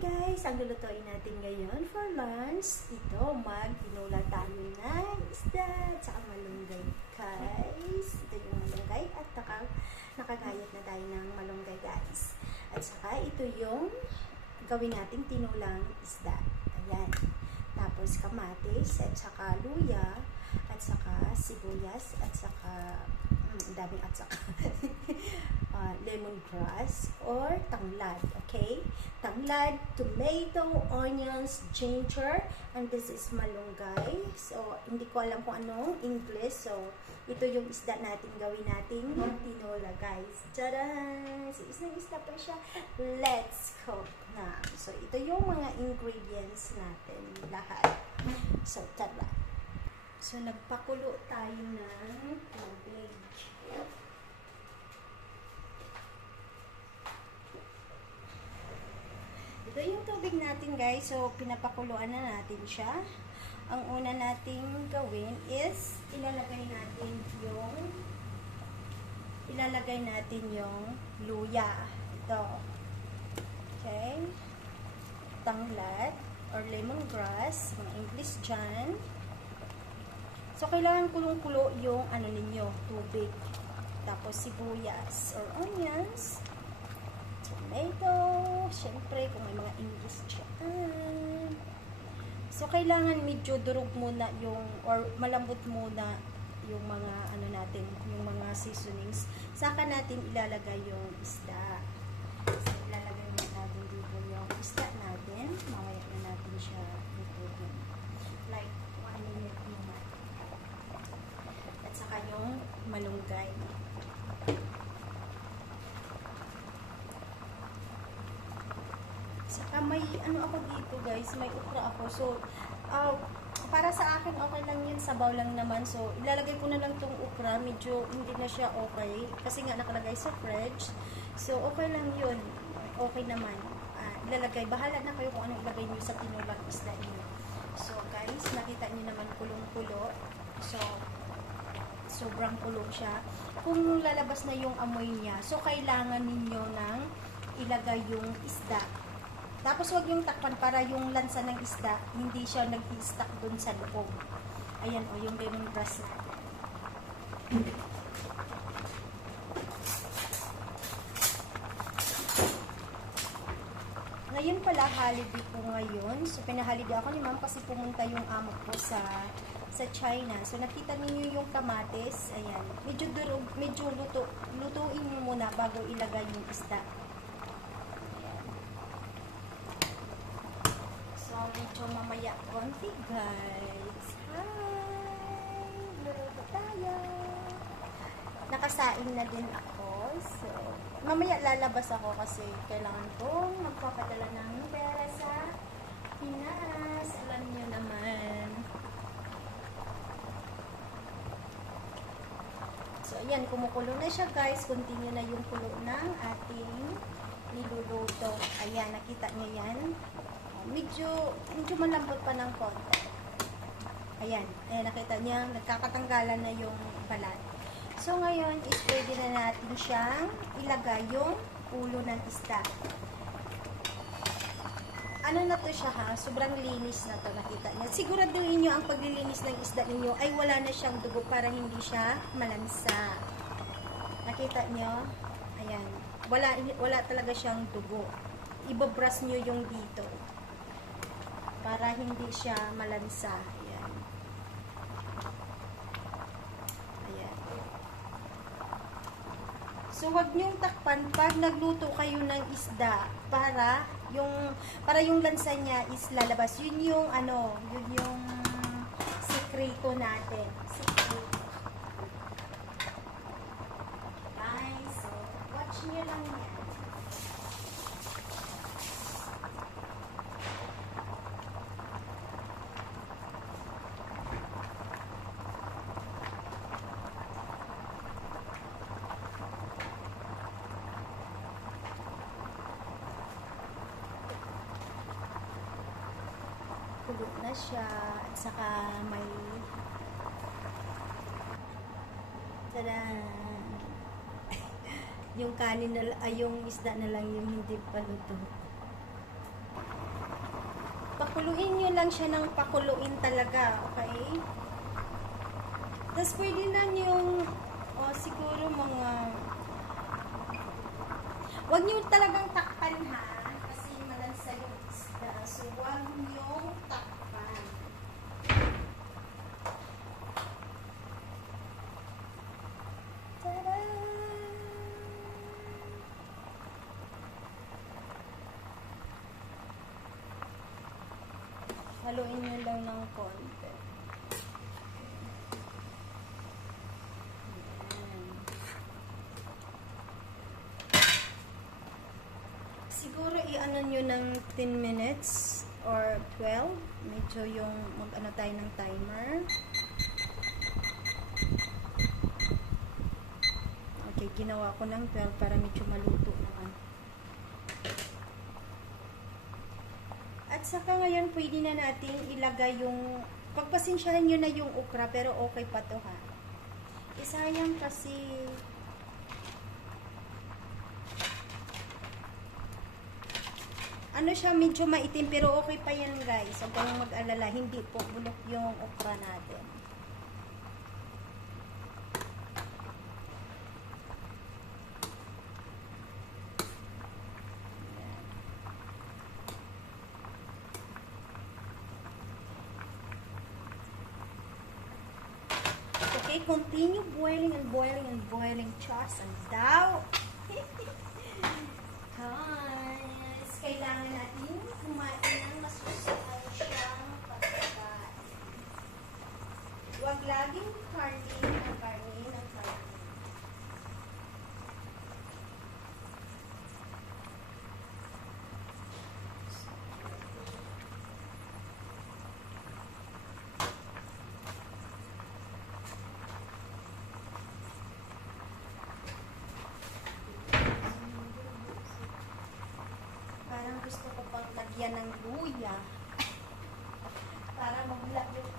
guys, ang lulutuin natin ngayon for lunch, ito, mag-tinula tayo ng isda at saka malunggay guys. Ito yung malunggay at nakagayat na tayo ng malunggay guys. At saka ito yung gawin nating tinulang isda. Ayan. Tapos kamatis at saka luya at saka sibuyas at saka daming at saka lemongrass or tanglad, okay? Tanglad, tomato, onions, ginger, and this is malunggay. So, hindi ko alam kung anong English. So, ito yung isda natin gawin nating tinola, guys. Tadaan! So, isda pa siya. Let's cook na. So, ito yung mga ingredients natin lahat. So, tara. So, nagpakulo tayo ng tubig. Ito yung tubig natin guys. So, pinapakuluan na natin siya. Ang una nating gawin is ilalagay natin yung luya. Ito. Okay. Tanglad or lemongrass. Mga English dyan. So, kailangan kulong-kulo yung tubig. Tapos, sibuyas or onions. Tomato. Syempre, kung may mga English dyan. So, kailangan medyo durog muna or malambot muna yung mga yung mga seasonings. Saka natin ilalagay yung isda. So, ilalagay natin dito yung isda natin. Mamaya na natin siya lutuin. Like, 1 minute muna. At saka yung malunggay. Saka may ako dito guys, may okra ako. So, para sa akin okay lang yun, sabaw lang naman. So, ilalagay ko na lang tong okra. Medyo hindi na siya okay. Kasi nga nakalagay sa fridge. So, okay lang yun. Okay naman. Bahala na kayo kung anong ilagay nyo sa tinulang isda nyo. So, guys, nakita nyo naman kulong-kulo. So, sobrang kulong siya. Kung lalabas na yung amoy niya, so kailangan ninyo nang ilagay yung isda. Tapos wag yung takpan para yung lansa ng isda, hindi siya nag-i-stuck dun sa loob. Ayan o, yung lemongrass natin. Ngayon pala, holiday ko ngayon. So, pinaholiday ako ni ma'am kasi pumunta yung amo ko sa China. So, nakita niyo yung kamatis. Ayan. Medyo durog, medyo lutuin nyo muna bago ilagay yung isda. So, medyo mamaya konti, guys. Hi! Luluto tayo. Nakasaing na din ako. So, mamaya lalabas ako kasi kailangan kong magpapadala ng pera sa Pinas. Alam niyo naman. So, ayan, kumukulo na siya, guys. Continue na yung kulo ng ating niluluto. Ayan, nakita niyo yan. Medyo malambot pa ng konti. Ayan, nakita niya, nagkakatanggalan na yung balat. So, ngayon is pwede na natin siyang ilagay yung ulo ng isda. Ano na to siya ha? Sobrang linis na to, nakita niya. Siguraduhin nyo ang paglilinis ng isda ninyo ay wala na siyang dugo para hindi siya malansa. Nakita nyo? Ayan. Wala talaga siyang dugo. Ibabrush nyo yung dito para hindi siya malansa. Ayan. Ayan. So, wag niyong takpan pag nagluto kayo ng isda para yung lansa niya is lalabas. Yun yung sekreto natin. Sekreto. Guys, so, watch niyo lang yan. Kulo na siya at saka may yung kanin na yung isda na lang yung hindi pa luto. haluin nyo lang siya ng pakuluin talaga, okay? Tapos pwede na yung, siguro mga, wag nyo talagang takpan ha, kasi malansa yung isda. So, wag nyo takpan. Tada! Haluin nyo lang ng konti. Siguro i-ano nyo ng 10 minutes or 12. Medyo yung mag-ano tayo ng timer. Okay, ginawa ko ng 12 para medyo maluto naman. At saka ngayon pwede na natin ilagay yung, pagpasensyahan nyo na yung okra pero okay pa to ha. Isayang kasi ano siya, medyo maitim pero okay pa yan guys. Huwag kayong mag-alala, hindi po bulok yung okra natin. Okay, continue boiling and boiling and boiling. Trust and doubt. Guys, kailangan natin kumain ng masustansyang pagkain. Huwag laging karne ng karne ng karne. Parang gusto ko pang lagyan ng luya para magulap yung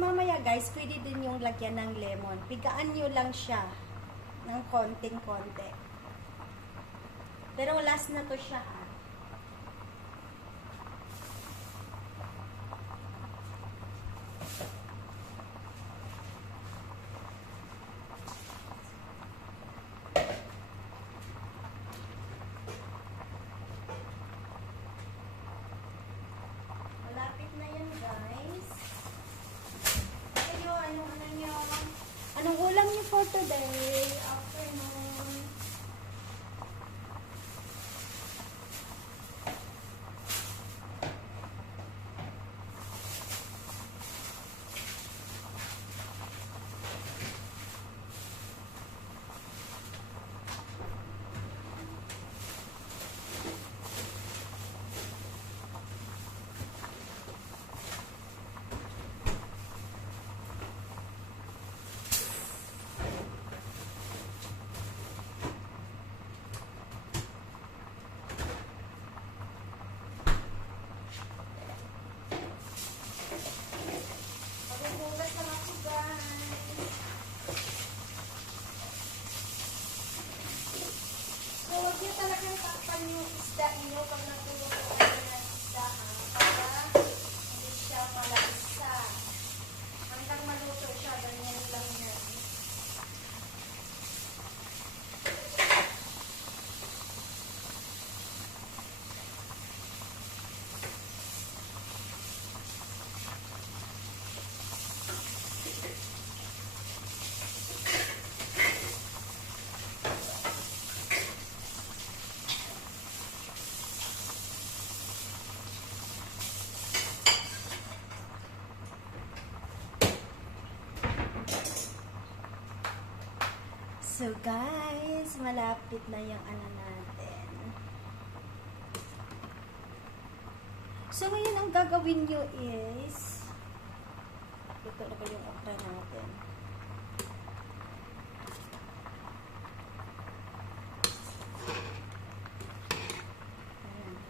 mamaya guys, pwede din yung lagyan ng lemon. Pigaan nyo lang siya ng konting-konti. Pero last na to siya ha. Malapit na yan guys. Anong ulam niyo for today? Afternoon. So guys, malapit na yung ano natin. So ngayon ang gagawin nyo is, ito na ba yung okra natin? Ayan.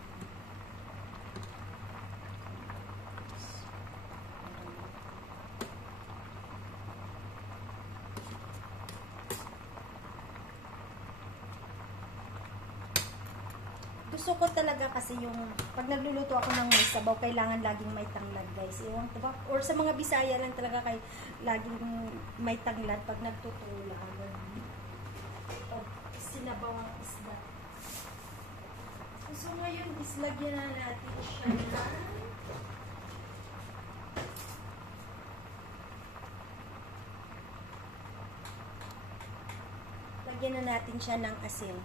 Gusto ko talaga kasi yung pag nagluluto ako ng may sabaw, kailangan laging may tanglad guys. Ewan, diba? Or sa mga Bisaya lang talaga kay laging may tanglad pag nagtutula. Pag sinabaw ang isda. So ngayon is lagyan na natin siya ng asin.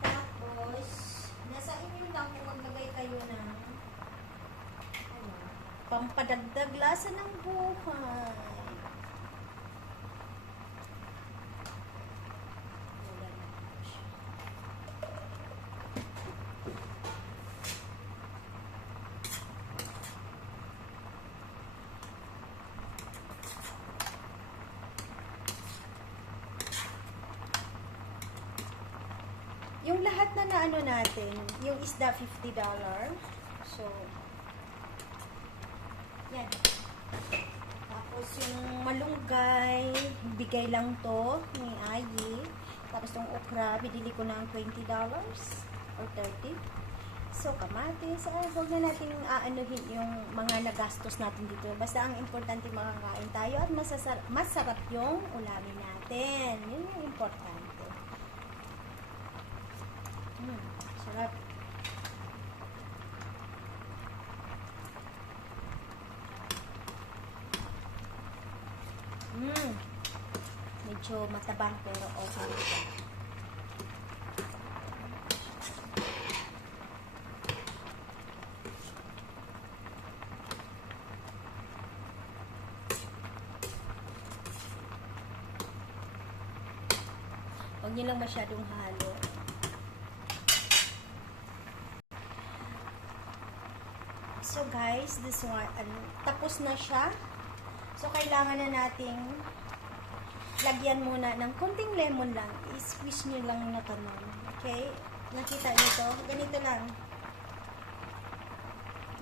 Tapos, nasa inyo lang kung maglagay kayo ng pampadagdag lasa ng buhay. Yung lahat na naano natin, yung isda $50. So, yan. Tapos yung malunggay, bigay lang to ni Ayi. Tapos yung okra, binili ko ng $20 or 30. So, kamatis. Huwag na natin aanuhin yung mga nagastos natin dito. Basta ang importante makakain tayo at masarap yung ulamin natin. Yun yung importante. Sarap. Medyo matabang pero okay siya. Huwag niyo lang masyadong halo. So guys, this one, tapos na siya. So kailangan na nating lagyan muna ng konting lemon lang. I-squeeze nyo lang na kanon. Okay? Nakita nyo to? Ganito lang.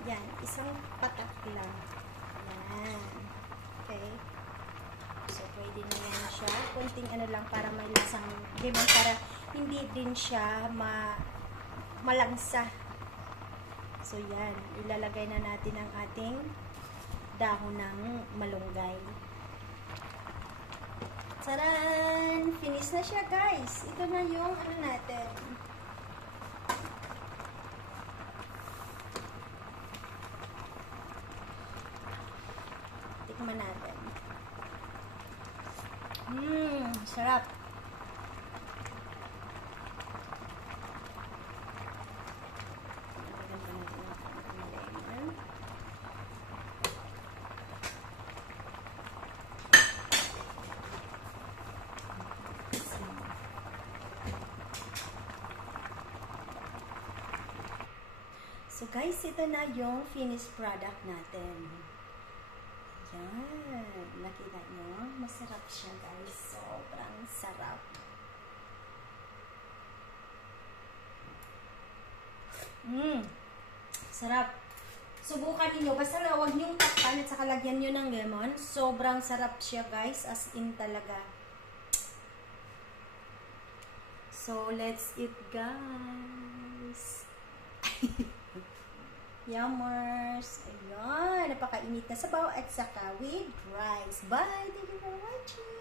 Yan. Isang patak lang. Yan. Okay? So pwede na yan siya. Konting ano lang para may lasang lemon. Para hindi din siya malangsa. So, yan. Ilalagay na natin ang ating dahon ng malunggay. Taran! Finish na siya, guys. Ito na yung ano natin. Tikman natin. Sarap. So guys, ito na yung finished product natin. Yan. Nakita nyo? Masarap siya guys. Sobrang sarap. Sarap. Subukan niyo. Basta huwag niyong takpan at saka lagyan niyo ng lemon. Sobrang sarap siya guys. As in talaga. So, let's eat guys. Yummers! Ayan! Napakainit na sabaw at saka with rice. Bye! Thank you for watching!